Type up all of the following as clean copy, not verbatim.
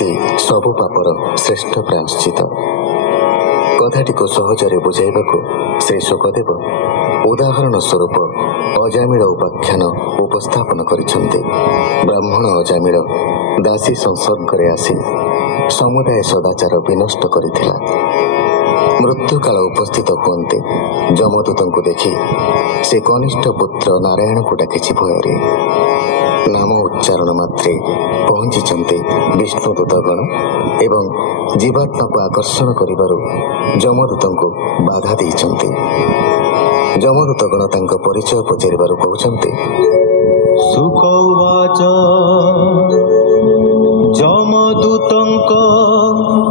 मुक्ति सबु पापर श्रेष्ठ प्रायश्चित। कथाटी को सहजरे बुझाइबाकु श्री शुकदेव उदाहरण स्वरूप अजामिल उपाख्यान उपस्थापन करिसेंति। ब्राह्मण अजामिल दासी संसर्गरे आसी समुदाय सदाचार विनष्ट करिथिला। मृत्युकाल उपस्थित हुअन्ते जमदूतंकु देखि से कनिष्ठ पुत्र नारायण को डाकिछि भୟରେ। नाम उच्चारण मात्रे पहुंचीचंते विष्णुदूतगण एवं जीवात्मा को आकर्षण करिबारु जमदूतंकु बाधा देइचंते। जमदूतगण तांका परिचय पचारिबारु कहउचंते। शुक उवाच जमदूतंक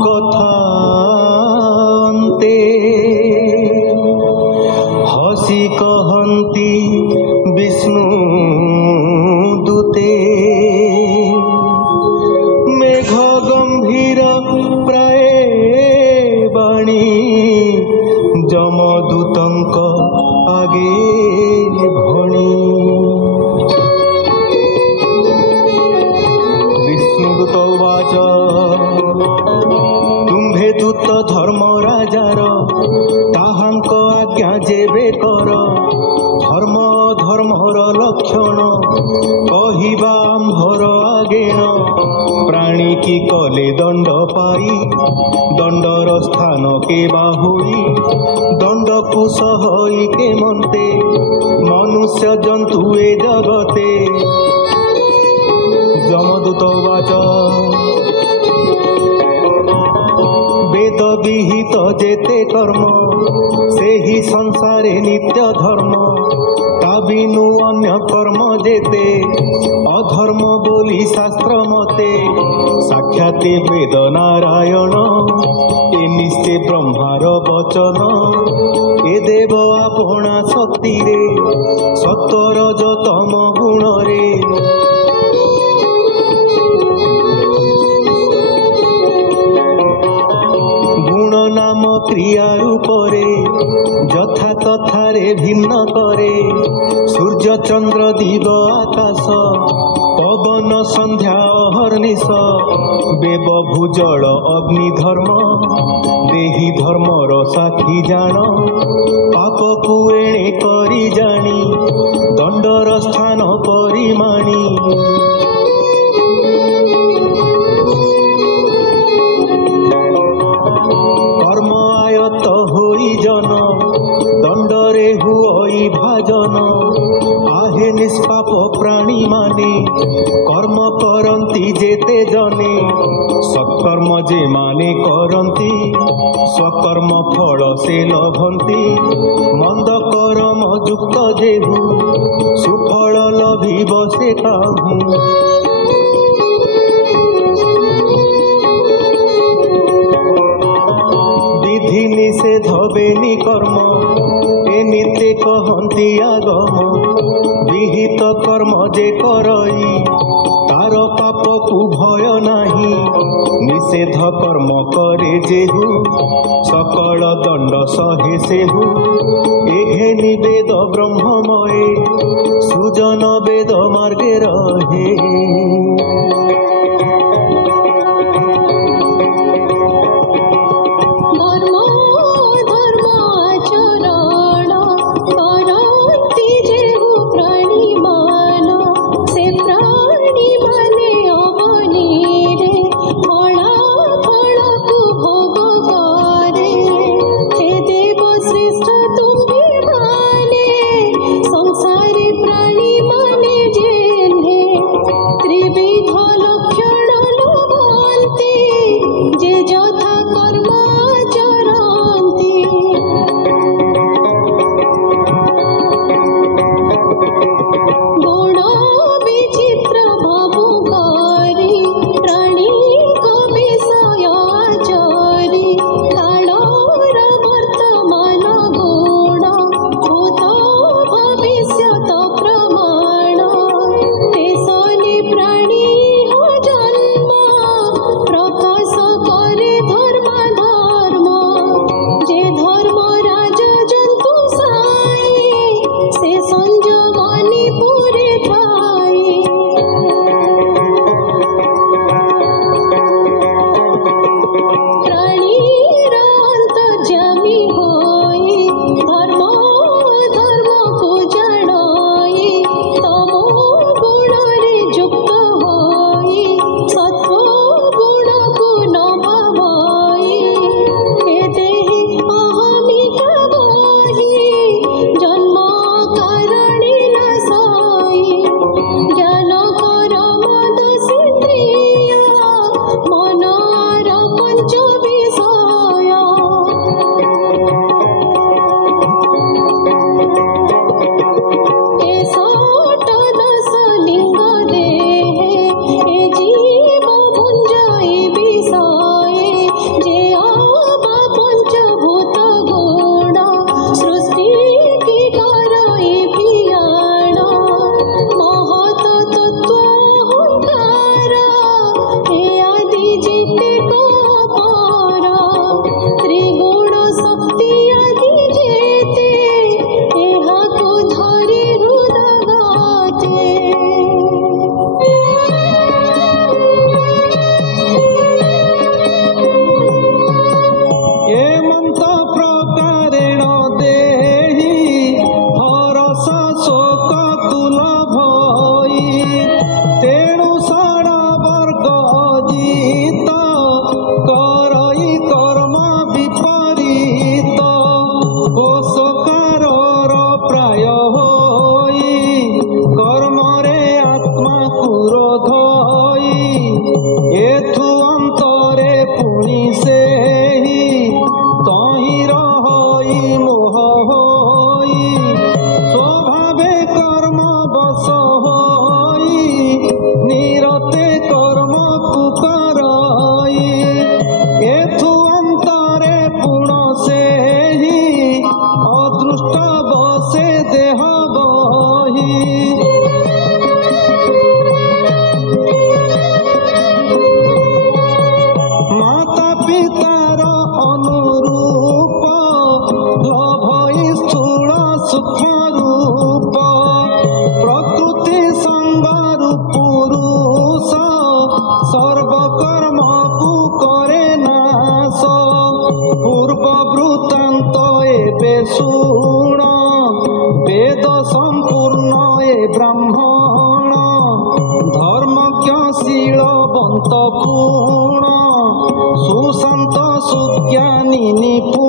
कथान्ते हसी कहन्ति विष्णु दूते मेघ गंभीर प्राय बाणी जमदूतंक आगे भणी। विष्णुदूत उवाच तुम्भे दूत धर्म राजार ताहांक आज्ञा जेबे कर धर्म धर्मर लक्षण कहिबा आम्भर आगेण प्राणी की कले दंड पाई दंडर स्थान के बाहुई दंड को सहई के मन्ते मनुष्य जंतु ए जगते। जमदूत उवाच वेद विहित जेते कर्म से ही संसारे नित्य धर्म ता बिनु अन्य कर्म जेते अधर्म बोली शास्त्र मते साक्षाते वेद नारायण ए निश्चे ब्रह्मार वचन ए देव आपणा शक्ति रे सत्तर तम गुण रे। गुण नाम क्रिया रूपरे यथा तथारे भिन्न करे सूर्य चंद्र दिग आकाश पवन संध्या अहर्निश बेब भूजल अग्नि धर्म देही धर्मर साथी जान पाप को एणे करी जानी दंडर स्थान परिमाणी। कर्म आयत होई जन दंडरे हुई भाजन आहे निष्पाप प्राणी माने कर्म करंती जेते जने सत्कर्म जे माने करंती स्वकर्म फल से लभंती मंद कर्म युक्त जेहु सुफल लभिब से काहू। विधि निषेध बेनी कर्म ए नित्य कहन्ति आगम विहित कर्म जे करई तार पाप को भय नाही निषेध कर्म करे जेहु सकल दंड सहे सेहु एघेनि वेद ब्रह्ममय सुजन वेद मार्गे रहे। संसारी प्राणी माने जेने त्रिवे শুণ বেদ সম্পূর্ণ এ ব্রাহ্মণ ধর্মজ্ঞ শীলবন্ত পুণ সুশান্ত সুজ্ঞানী নিপুণ